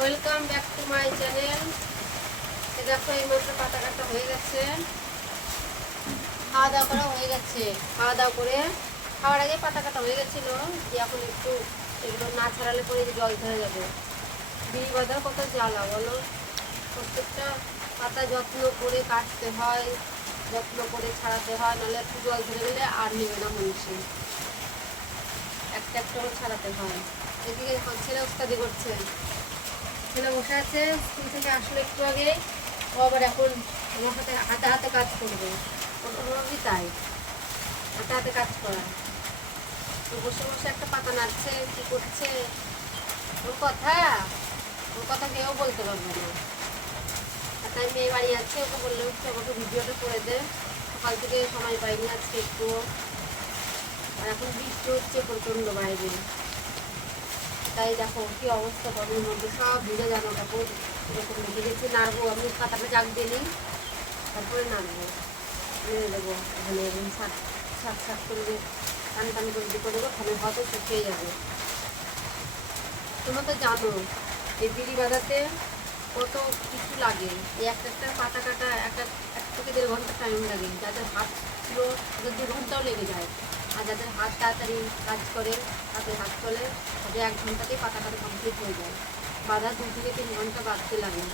Welcome back to my channel দেখো, এই মাত্র পাতা কাটা হয়ে গেছে। খাওয়া দাওয়া করা হয়ে গেছে। খাওয়া দাওয়া করে খাওয়ার আগে পাতা কাটা হয়ে গেছিল। যে এখন একটু এগুলো না ছাড়ালে পরে যে জল ধরে যাবে। বিড়ি বাজার কত জ্বালা, বলো? প্রত্যেকটা পাতা যত্ন করে কাটতে হয়, যত্ন করে ছাড়াতে হয়, নাহলে একটু জল ধরে গেলে আর নেবে না মনীষী। একটা একটা ছাড়াতে হয়। এদিকে ছেলে উস্তাদি করছে। ছেলে বসে আছে, স্কুল থেকে আসলো একটু আগে, ও আবার এখন আমার হাতে হাতে হাতে কাজ করবে। ভাবি তাই, হাতে হাতে কাজ করা। তো বসে বসে একটা পাতা নাড়ছে, কী করছে? ওর কথা? ওর কথা কেউ বলতে পারবে না। তাই মেয়ে বাড়ি আছে, ওকে বললে হচ্ছে আমাকে ভিডিওটা করে দে। সকাল থেকে সময় পাইনি আজকে একটু আর এখন বৃষ্টি হচ্ছে প্রচণ্ড বাইরে। তাই দেখো কি অবস্থা, গরমের মধ্যে সব ভিজে জামা কাপড় এরকম রেখে গেছি নাড়বো, আমি পাতাটা জাগ দিয়ে নিই, তারপরে নাড়বো। নিয়ে দেবো, এখানে এবং শাক শাক শাক করে দিয়ে টান টান করে দিয়ে করে দেবো খালি হয়তো শুকিয়ে যাবে। তোমরা তো জানো, এই বিড়ি বাঁধাতে কত কিছু লাগে। এই একটা একটা পাতা কাটা, একটা এক থেকে দেড় ঘণ্টা টাইম লাগে। যাদের হাত ছিল দু ঘন্টাও লেগে যায়। আর যাদের হাত তাড়াতাড়ি কাজ করে তাদের হাত চলে তাদের এক ঘন্টাতেই পাতা কাটা কমপ্লিট হয়ে যায়। বাঁধা দু থেকে তিন ঘণ্টা বাঁধতে লাগে।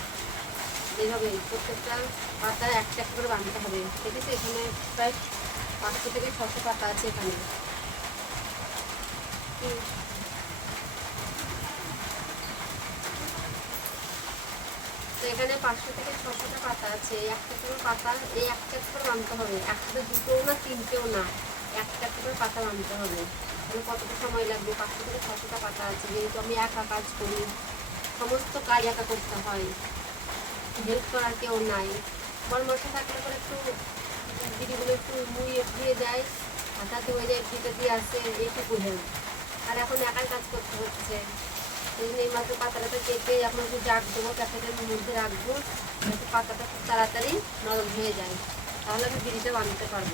এইভাবে প্রত্যেকটা পাতা একটা একটা করে বাঁধতে হবে। ঠিক আছে? এখানে প্রায় পাঁচশো থেকে ছশো পাতা আছে এখানে। এখানে পাঁচশো থেকে ছশোটা পাতা আছে। একটা করে পাতা, এই একটা একটা করে বানতে হবে। একসাথে দুটোও না, তিনটেও না। একটা করে পাতা বানতে হবে। তাহলে কতটা সময় লাগবে? পাঁচশো থেকে ছশোটা পাতা আছে, যেহেতু আমি একা কাজ করি। সমস্ত কাজ একা করতে হয়। হেল্প করার কেউ নাই। বড় মশা থাকলে পরে একটু দিদিগুলো একটু মুড়িয়ে দিয়ে দেয় হাতাতে হয়ে যায় ফিতে দিয়ে আসে, এইটুকু হেল্প আর এখন একাই কাজ করতে হচ্ছে। এই জন্য এই মাত্র পাতাটা কেটে এখন একটু জাগ দেবো প্যাকেটের মধ্যে রাখব, যাতে পাতাটা খুব তাড়াতাড়ি নরম হয়ে যায়। তাহলে আমি বিড়িটা বানাতে পারব।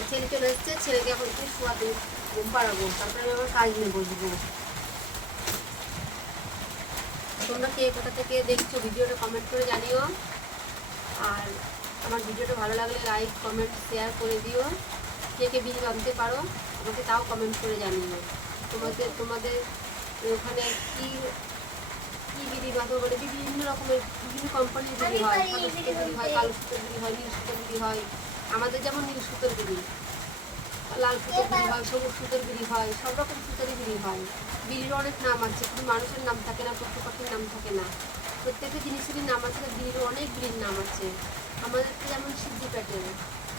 তো ছেলে ছেলেকে এখন একটু শোয়াতে ঘুম পাড়াবো। তারপরে আমি আমার কাজ নিয়ে বসবো। তোমরা কে কোথা থেকে দেখছ ভিডিওটা কমেন্ট করে জানিও। আর আমার ভিডিওটা ভালো লাগলে লাইক কমেন্ট শেয়ার করে দিও। কে কে বিড়ি বাঁধতে পারো, আমাকে তাও কমেন্ট করে জানিও। তোমাদের তোমাদের ওখানে কি কি বিড়ি বাঁধো বলে বিভিন্ন রকমের বিভিন্ন কোম্পানির বিড়ি হয় বিড়ি হয় কালো সুতোর বিড়ি হয় নীল সুতোর বিড়ি হয় আমাদের যেমন নীল সুতোর বিড়ি লাল সুতোর বিড়ি হয় সবুজ সুতোর বিড়ি হয় সব রকম সুতোরই বিড়ি হয়। বিড়ির অনেক নাম আছে কিন্তু মানুষের নাম থাকে না পশু পাখির নাম থাকে না। প্রত্যেকটা জিনিসেরই নাম আছে বিড়ির অনেক বিড়ির নাম আছে। আমাদের তো যেমন সিদ্ধি প্যাটেল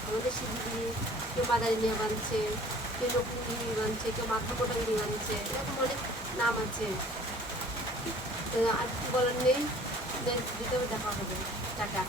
আমাদের সিদ্ধি বিড়ি কেউ মাদারি নিয়ে বানছে কেউ নকুন বিড়ি বানছে কেউ মাথা মোটা বিড়ি বানছে এরকম অনেক নাম আছে। আর বলার নেই নেক্সট দেখা হবে টাটা।